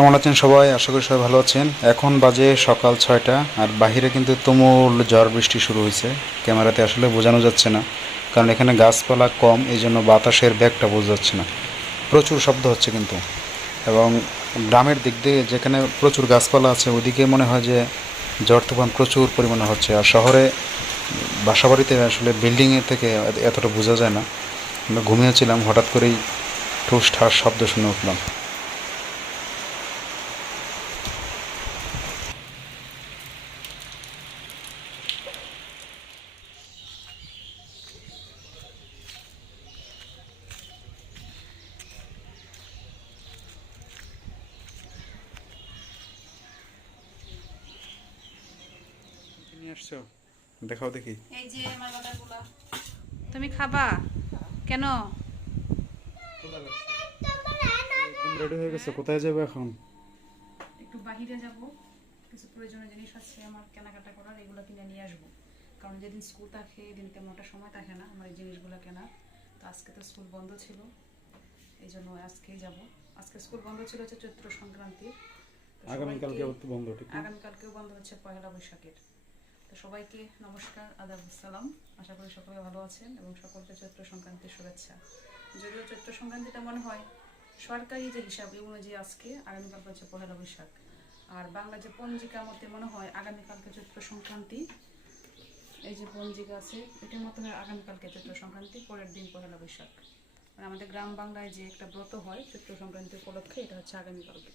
কেমন আছেন সবাই? আশা করি সবাই ভালো আছেন। এখন বাজে সকাল 6টা আর বাহিরে কিন্তু তুমুল ঝড় বৃষ্টি শুরু হয়েছে। ক্যামেরাতে আসলে বোঝানো যাচ্ছে না, কারণ এখানে গাছপালা কম, এই জন্য বাতাসের বেগটা বোঝা যাচ্ছে না। প্রচুর শব্দ হচ্ছে কিন্তু, এবং গ্রামের দিক দিয়ে যেখানে প্রচুর গাছপালা আছে ওদিকে মনে হয় যে ঝড় তুফান প্রচুর পরিমাণে হচ্ছে। আর শহরে বাসাবাড়িতে আসলে বিল্ডিংয়ের থেকে এতটা বোঝা যায় না। আমরা ঘুমিয়েছিলাম, হঠাৎ করেই ঠুস ঠাস শব্দ শুনে উঠলাম। নিয়ে আসছো, দেখাও দেখি। এই যে আমার বাটাগুলা তুমি খাবা কেন? একদম রেডি হয়ে গেছে, কোথায় যাবে এখন? একটু বাহিরে যাব, কিছু প্রয়োজনীয় জিনিস আছে আমার কেনাকাটা করার, এগুলো কিনে নিয়ে আসবো। কারণ যেদিন স্কুল থাকে এদিন তেমন একটা সময় থাকে না আমার এই জিনিসগুলো কেনার। তো আজকে তো স্কুল বন্ধ ছিল, এই জন্য আজকেই যাব। আজকে স্কুল বন্ধ ছিল হচ্ছে চৈত্র সংক্রান্তি, আগামীকালকে বন্ধ, ঠিক না? আগামীকালকেও বন্ধ হচ্ছে পয়লা বৈশাখের। তো সবাইকে নমস্কার, আদাব, সালাম। আশা করি সকলে ভালো আছেন এবং সকলকে চৈত্র সংক্রান্তির শুভেচ্ছা। যদিও চৈত্র সংক্রান্তিটা মনে হয় সরকারি যে হিসাব অনুযায়ী আজকে, আগামীকাল হচ্ছে পয়লা বৈশাখ। আর বাংলা যে পঞ্জিকা মতে মনে হয় আগামীকালকে চৈত্র সংক্রান্তি। এই যে পঞ্জিকা আছে এটার মতো হয় আগামীকালকে চৈত্র সংক্রান্তি, পরের দিন পয়লা বৈশাখ। মানে আমাদের গ্রাম বাংলায় যে একটা ব্রত হয় চৈত্র সংক্রান্তি উপলক্ষে, এটা হচ্ছে আগামীকালকে।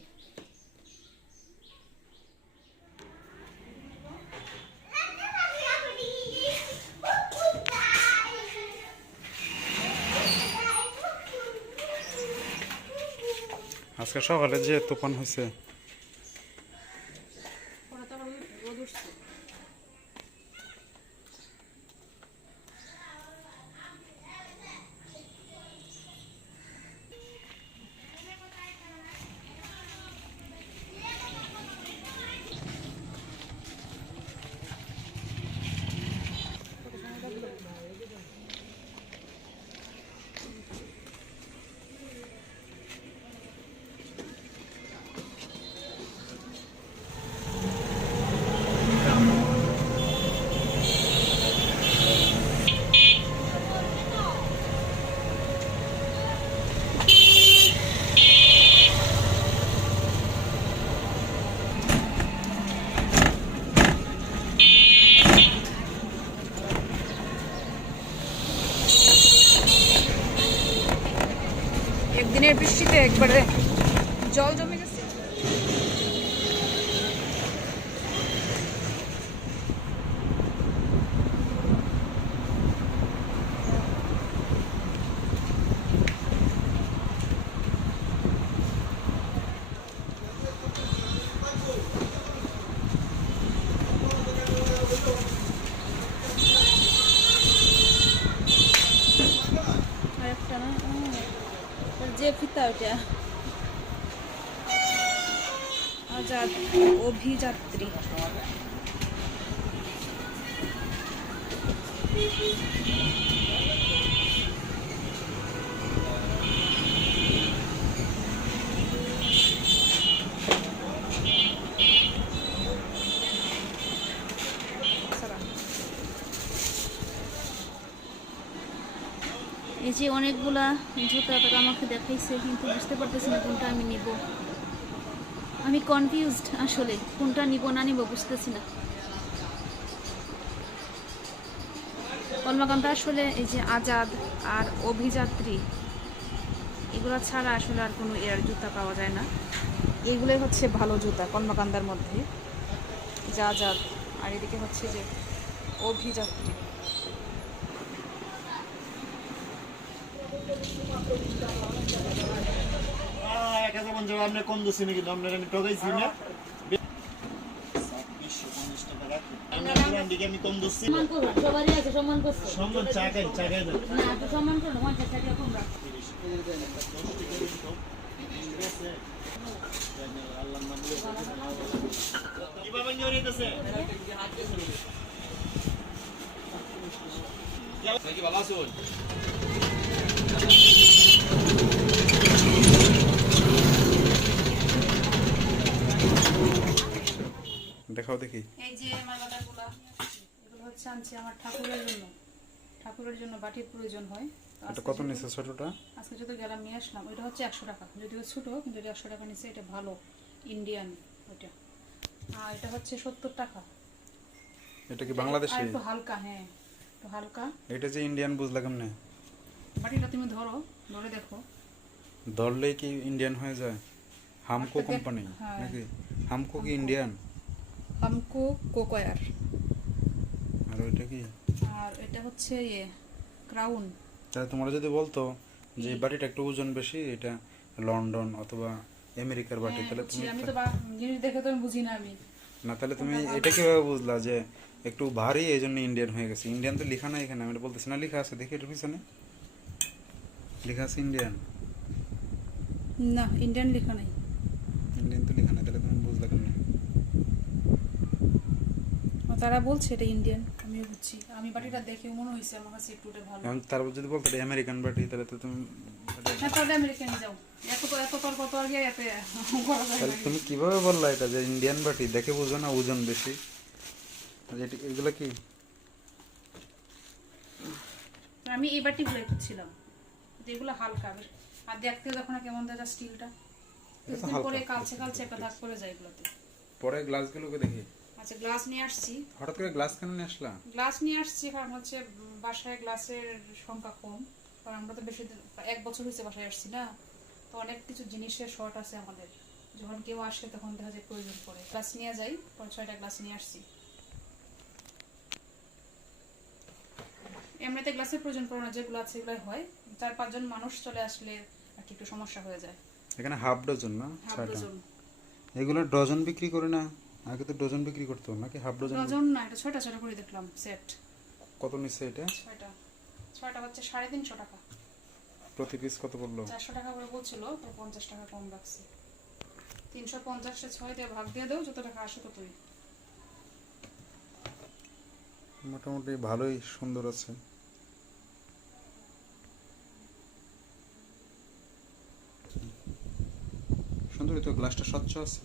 আজকে সকালে যে তুফান হয়েছে, রোদ উঠছে। একদিনের বৃষ্টিতে একবারে জল জমে গেছে। আরেকটা না, যে ফিতা ওটা আজাদ অভিযাত্রী। এই যে অনেকগুলা জুতা তারা আমাকে দেখাইছে, কিন্তু বুঝতে পারতেছি না কোনটা আমি নিব। আমি কনফিউজড আসলে, কোনটা নিব না নিব বুঝতেছি না। কলমাকান্তা আসলে এই যে আজাদ আর অভিযাত্রী এগুলো ছাড়া আসলে আর কোনো এয়ার জুতা পাওয়া যায় না। এগুলোই হচ্ছে ভালো জুতা কলমাকান্দার মধ্যে, যে আজাদ, আর এদিকে হচ্ছে যে অভিযাত্রী। আপনি কম দিচ্ছি নাকি? আপনার আমি ঠকাইছি না? আমি কম দিচ্ছি। সম্মান চাকাই চাকাই কিভাবে নিয়ে ভালো আছো? দেখাও দেখি। এই যে আমার বাটাগুলা, এগুলো হচ্ছে আনছি আমার ঠাকুরের জন্য বাটির প্রয়োজন হয়। তো এটা আজকে কত যেহেতু- নিচে ছোটটা? আজকে যদি গেলাম নিয়ে আসলাম, ওইটা হচ্ছে 100 টাকা, যদিও ছোট কিন্তু এটা 100 টাকা নিচে, এটা ভালো ইন্ডিয়ান ওইটা। আর এটা হচ্ছে 70 টাকা। এটা কি আর বাংলাদেশি? একটু হালকা, হ্যাঁ একটু হালকা। এটা যে ইন্ডিয়ান বুঝলা কেমনে? বাটিটা তুমি ধরে দেখো। ধরলেই কি ইন্ডিয়ান হয়ে যায়? হামকো একটা দেখ- কোম্পানি হ্যাঁ। নাকি? হামকো কি হামকো। ইন্ডিয়ান? হামকো কোকয়ার। আর ওইটা কি? আর এটা হচ্ছে ক্রাউন। তাহলে তোমরা যদি বলতো যে এই বাটিটা একটু ওজন বেশি, এটা লন্ডন অথবা আমেরিকার বাটি, হ্যাঁ, তাহলে বুঝছি, তুমি আমি তো জিনিস দেখে তো আমি বুঝি না আমি। না, তাহলে তুমি কোনটা ভালো? এটা কিভাবে বুঝলা যে একটু ভারী এই জন্য ইন্ডিয়ান হয়ে গেছে? ইন্ডিয়ান তো লেখা নাই এখানে, আমি তো বলতেছি না, লেখা আছে, দেখি এটার পিছনে লেখা আছে ইন্ডিয়ান। না, ইন্ডিয়ান লেখা নাই। ইন্ডিয়ান তো লেখা নাই, তাহলে তুমি বুঝলা কেমনে? তারা বলছে এটা ইন্ডিয়ান, আমিও বুঝছি। আমি বাটিটা দেখে মনে হয়েছে আমার কাছে একটু ভালো। এখন তারপর যদি বলতো এটা আমেরিকান বাটি, তাহলে তো তুমি হ্যাঁ, তাহলে আমেরিকানে যাও। এত তর কত আগে এতে করা যায় তাহলে না। তুমি কিভাবে বললা এটা যে ইন্ডিয়ান বাটি? দেখে বুঝো না ওজন বেশি? এগুলো কি? তো আমি এই বাটিগুলোই খুঁজছিলাম, যেগুলো হালকা বেশ। আর দেখতে দেখো না কেমন দেখা স্টিলটা, এটা তো কিছুদিন হালকা। পরে কালচে কালচে একটা দাগ পড়ে যায় এগুলোতে। পরে গ্লাসগুলোকে দেখি। আচ্ছা, গ্লাস নিয়ে আসছি। হঠাৎ করে গ্লাস কেন নিয়ে আসলা? গ্লাস নিয়ে আসছি কারণ হচ্ছে বাসায় গ্লাসের সংখ্যা কম। কারণ আমরা তো বেশি দিন, 1 বছর হয়েছে বাসায় আসছি না, তো অনেক কিছু জিনিসের শর্ট আছে আমাদের। যখন কেউ আসে তখন দেখা যায় প্রয়োজন পড়ে, গ্লাস নিয়ে যাই। 5-6টা গ্লাস নিয়ে আসছি। এমনিতে গ্লাসের প্রয়োজন পড়ে না, যেগুলো আছে এগুলোই হয়। 4-5 জন মানুষ চলে আসলে আর কি একটু সমস্যা হয়ে যায়। এখানে হাফ ডজন না, হাফ 6টা? ডজন। এগুলো ডজন বিক্রি করে না? আগে তো ডজন বিক্রি করতো নাকি হাফ ডজন? ডজন না, এটা 6টা করে দেখলাম সেট। কত নিচ্ছে এটা? 6টা হচ্ছে 350 টাকা। প্রতি পিস কত পড়লো? 400 টাকা করে বলছিল, তো 50 টাকা কম রাখছি। 350 6 দিয়ে ভাগ দিয়ে দাও, যত টাকা আসে ততই। মোটামুটি ভালোই সুন্দর আছে। সুন্দরই তো, গ্লাসটা স্বচ্ছ আছে।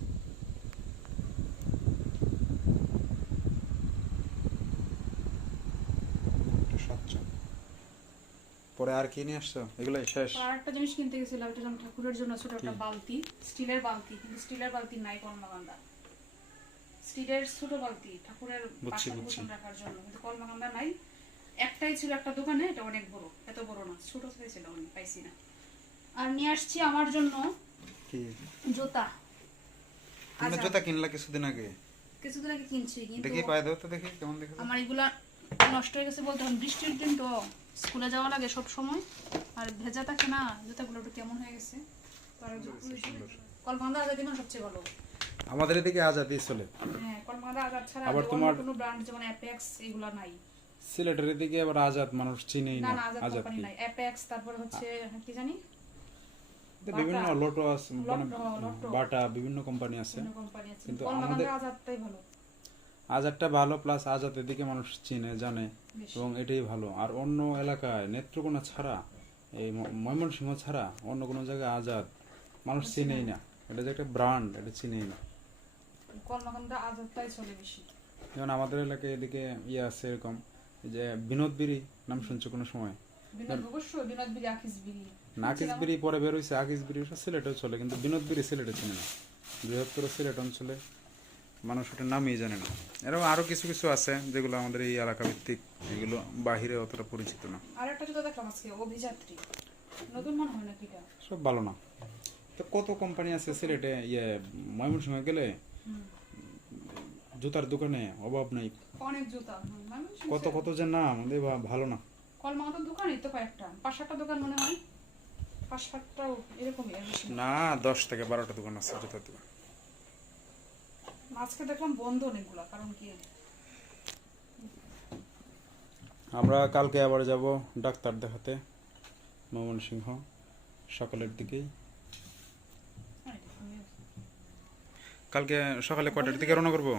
এটা স্বচ্ছ। পরে আর কি নিয়ে আসছো? এগুলাই শেষ? আর একটা জিনিস কিনতে গেছিলাম, এটা যেমন ঠাকুরের জন্য ছোট একটা কি? বালতি, স্টিলের বালতি। কিন্তু স্টিলের বালতি নাই কলমাকান্দা। স্টিলের ছোট বালতি ঠাকুরের বুঝছি, বাসন বুঝছি। কুসন রাখার জন্য, কিন্তু কলমাকান্দা নাই। একটাই ছিল একটা দোকানে, এটা অনেক বড়, এত বড় না, ছোট ছিল, আমি পাইছি না। আর নিয়ে আসছি আমার জন্য কি? জুতা। তুমি আচ্ছা, জুতা কিনলা কিছুদিন আগে? কিছুদিন আগে কিনছি, কিন্তু দেখি পায়ে দাও তো, দেখি কেমন দেখে। আমার এগুলা নষ্ট হয়ে গেছে বলতে, বৃষ্টির দিন তো স্কুলে যাওয়া লাগে সব সময়, আর ভেজা থাকে না, জুতাগুলো একটু কেমন হয়ে গেছে। তো আর কলমাকান্দা আজাদ দিন সবচেয়ে ভালো। আমাদের এদিকে আজাদি চলে। হ্যাঁ, কলমাকান্দা আজাদ ছাড়া আবার অন্য তোমার- কোনো ব্র্যান্ড যেমন অ্যাপেক্স এগুলা নাই। সিলেটের দিকে আবার আজাদ মানুষ চিনেই না না। না, আজাদ আজাদ কোম্পানি কি? নাই। অ্যাপেক্স, তারপরে হচ্ছে কি জানি বিভিন্ন বাটা। লোটো আছে, মানে লোটো। বাটা, বিভিন্ন কোম্পানি আছে। বিভিন্ন কোম্পানি আছে, কিন্তু কলমাকান্দা আমাদের- আজাদটাই ভালো আজাদটা ভালো, প্লাস আজাদের দিকে মানুষ চিনে জানে, বেশি। এবং এটাই ভালো। আর অন্য এলাকায় নেত্রকোনা ছাড়া, এই ময়মনসিংহ ছাড়া অন্য কোনো জায়গায় আজাদ মানুষ চিনেই না। এটা যে একটা ব্র্যান্ড, এটা চিনেই না। কলমাকান্দা আজাদটাই চলে বেশি। যেমন আমাদের এলাকায় এদিকে ইয়ে আছে এরকম, এই যে বিনোদ বিড়ি নাম শুনছো কোনো সময়? বিনোদ অবশ্যই, বিনোদ বিরি, আকিস বিরি। নাকিস বিড়ি পরে বের হয়েছে, আকিস বিড়ি সিলেটেও চলে, কিন্তু বিনোদ বিড়ি সিলেটে চিনে না। বৃহত্তর সিলেট অঞ্চলে মানুষ ওটার নামই জানে না। এরকম আরো কিছু কিছু আছে যেগুলো আমাদের এই এলাকা ভিত্তিক, এগুলো বাহিরে অতটা পরিচিত না। আর একটা জুতা দেখলাম আজকে, অভিযাত্রী, নতুন মনে হয় নাকি এটা? সব ভালো না। তো কত কোম্পানি আছে সিলেটে, ইয়ে ময়মনসিংহে গেলে জুতার দোকানে অভাব নাই। অনেক জুতা, কত কত যে নাম, ওদের ভালো না। কলমাকান্দার দোকানই তো কয়েকটা, 5-7টা দোকান মনে হয়, 5-7টাও এরকমই, আর বেশি না। না, 10 থেকে 12টা দোকান আছে জুতার দোকান। আজকে দেখলাম বন্ধ অনেকগুলা, কারণ কি? আমরা কালকে আবার যাব ডাক্তার দেখাতে ময়মনসিংহ, সকালের দিকেই। কালকে সকালে কটার দিকে রওনা করবো?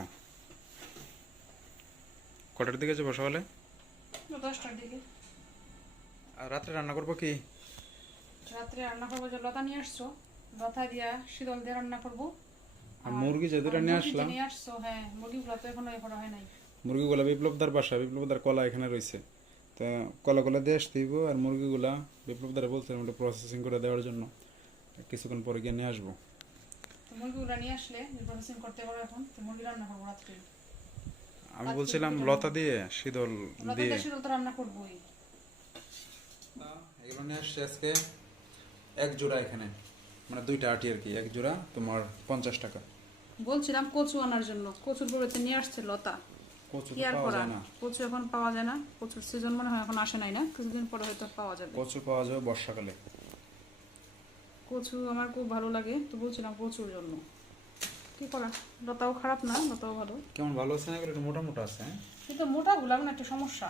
কটার দিকে যাবো সকালে? 10টার দিকে। আর রাত্রে রান্না করবো কি? রাত্রে রান্না করবো, যে লতা নিয়ে আসছো, লতা দিয়া শীতল দিয়ে রান্না করবো। আর মুরগি যে দুটো নিয়ে আসলাম, নিয়ে আসছো, হ্যাঁ মুরগিগুলো তো এখনো এ করা হয় নাই। মুরগিগুলা বিপ্লবদার বাসা, বিপ্লবদার কলা এখানে রয়েছে, তা কলাগুলা দিয়ে আসতে হইব। আর মুরগিগুলা বিপ্লবদারে বলছিলাম একটু প্রসেসিং করে দেওয়ার জন্য, কিছুক্ষণ পরে গিয়ে নিয়ে আসবো। তো মুরগিগুলো নিয়ে আসলে প্রসেসিং করতে পারো। এখন তো মুরগি রান্না করবো রাত্রে। আমি বলছিলাম লতা দিয়ে শীতল দিয়ে শীতল তো রান্না করবোই। এগুলো নিয়ে আসছে আজকে এক জোড়া, এখানে মানে দুইটা আটি আর কি, এক জোড়া তোমার 50 টাকা। বলছিলাম কচু আনার জন্য, কচুর পরিবর্তে নিয়ে আসছে লতা। কচু কি তো আর পাওয়া করা, যায় না, কচু এখন পাওয়া যায় না, কচুর সিজন মনে হয় এখন আসে নাই, না কিছুদিন পরে হয়তো পাওয়া যাবে। কচু পাওয়া যাবে বর্ষাকালে। কচু আমার খুব ভালো লাগে, তো বলছিলাম কচুর জন্য। কি করা, লতাও খারাপ না, লতাও ভালো। কেমন ভালো আছে না, এগুলো একটু মোটা মোটা আছে, হ্যাঁ কিন্তু মোটা গুলা মানে একটা সমস্যা,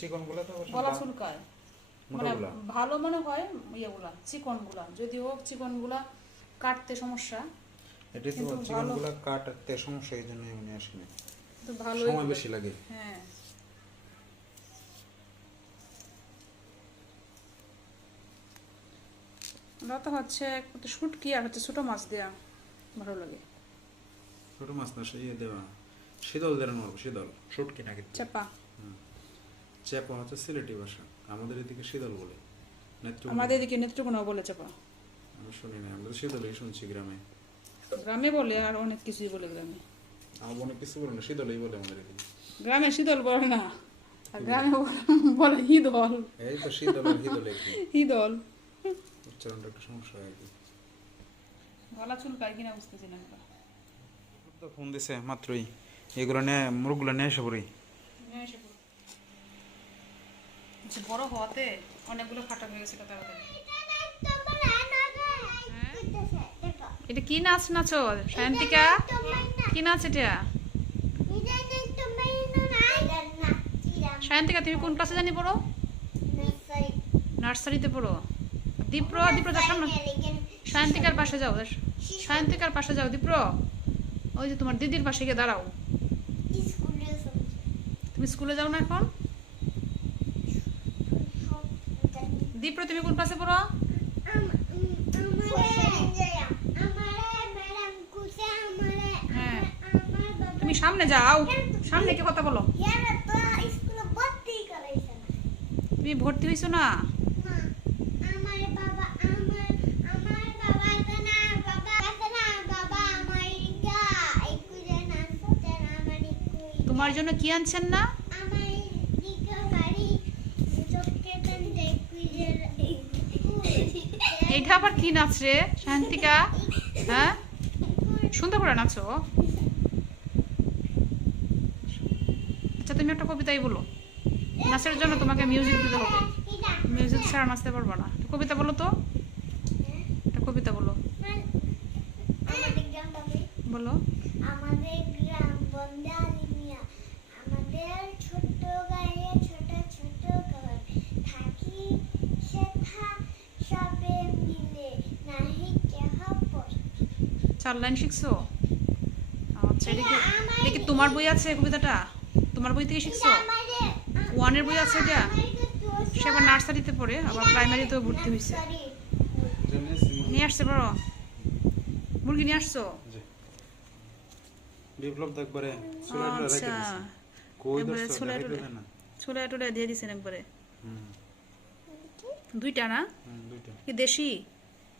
চিকন গুলো তো অবশ্য গলা চুলকায়। মানে মোটাগুলা ভালো মনে হয় ইয়েগুলা চিকন গুলা, যদিও চিকন গুলা কাটতে সমস্যা, এটা তো কিন্তু চিকন ভালো- গুলা কাটতে সমস্যা, এই জন্য আমি আসিনি, কিন্তু ভালো সময় বেশি লাগে। হ্যাঁ। লতা হচ্ছে একটা শুটকি আর হচ্ছে ছোট মাছ দেয়া ভালো লাগে। ছোট মাছ না, সেই দেওয়া শীতল দেওয়া মারবো, শীতল শুটকি নাকি চাপা, চেপা হচ্ছে সিলেটি ভাষা, আমাদের এদিকে শীতল বলে, নেত্রকোনা। আমাদের এদিকে নেত্রকোনা বলে চাপা। আমি শুনি না, আমরা শীতলই শুনছি গ্রামে। গ্রামে বলে আর অনেক কিছুই বলে গ্রামে। আমার বোনে কিছু বলে না, শীতলই বলে আমাদের এদিকে। গ্রামে শীতল বলে না, আর গ্রামে বলে হিদল। এই তো শীতল আর শীতল একই, হিদল। উচ্চারণটা একটু সমস্যা হয় আর কি। গলা চুলকায় কিনা বুঝতেছি না। তো ফোন দিছে মাত্রই, এগুলো নিয়ে মুরগুলো নিয়ে এসে পড়ি। বড় হওয়াতে অনেকগুলো ফাটা হয়ে গেছে তাড়াতাড়ি। এটা কি নাচ নাচো শান্তিকা? কি নাচ এটা? শান্তিকা তুমি কোন ক্লাসে জানি পড়ো? নার্সারিতে পড়ো। দীপ্র, দীপ্র যাও সামনে, শান্তিকার পাশে যাও, শান্তিকার পাশে যাও। দীপ্র, ওই যে তোমার দিদির পাশে গিয়ে দাঁড়াও। তুমি স্কুলে যাও না এখন? দীপ্র তুমি কোন ক্লাসে পড়ো? হ্যাঁ তুমি সামনে যাও, সামনে কি কথা বলো। তুমি ভর্তি হইছো না? তোমার জন্য কি আনছেন না? এইটা আবার কি নাচ রে শান্তিকা? হ্যাঁ সুন্দর করে নাচো। আচ্ছা তুমি একটা কবিতাই বলো, নাচের জন্য তোমাকে মিউজিক দিতে হবে, মিউজিক ছাড়া নাচতে পারবো না। কবিতা বলো তো, একটা কবিতা বলো। বলো। আমাদের গ্রাম বন্দারি মিয়া, আমাদের ছোট গায়ে ছোট ছোট ঘর, থাকি সেথা সবে মিলে, নাহি কেহ পর। 4 লাইন শিখছো? আচ্ছা এটা কি তোমার বই আছে কবিতাটা? তোমার বই থেকে শিখছো? 1 এর বই আছে এটা? সে আবার নার্সারিতে পড়ে, আবার প্রাইমারিতেও ভর্তি হয়েছে। নিয়ে আসছে বড় মুরগি নিয়ে আসছো? বিপ্লব তো একবারে আচ্ছা একবারে ছোলা ছোলা টোলা দিয়ে দিছেন একবারে। দুইটা না? কি দেশি?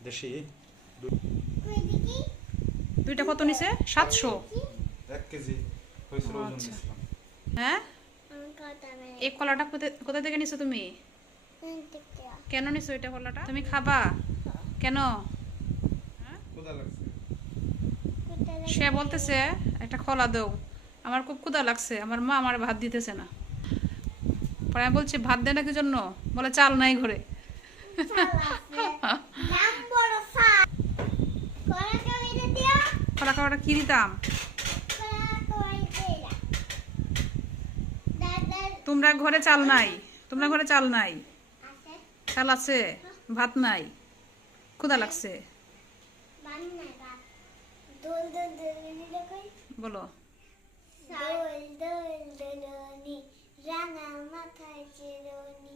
দেশি দুইটা কত নিছে? 700। 1 কেজি হয়েছিল ওজন আচ্ছা। দিছিলাম। হ্যাঁ এই কলাটা কোথা থেকে নিছো তুমি? কেন নিছো এটা কলাটা? তুমি খাবা কেন? ক্ষুধা লাগছে। সে বলতেছে একটা কলা দাও, আমার খুব ক্ষুধা লাগছে, আমার মা আমার ভাত দিতেছে না। পরে আমি বলছি ভাত দেয় না কি জন্য? বলে চাল নাই ঘরে। কলা খাওয়াটা কি দিতাম? তোমরা ঘরে চাল নাই, তোমরা ঘরে চাল নাই, চাল আছে ভাত নাই, ক্ষুধা লাগছে। বলো। রাঙা মাথায় চিরুনি,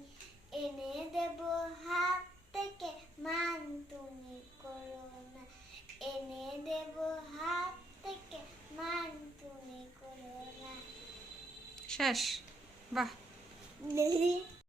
এনে দেব হাত থেকে, মান তুমি করো না, এনে দেব হাত শেষ। বাহ।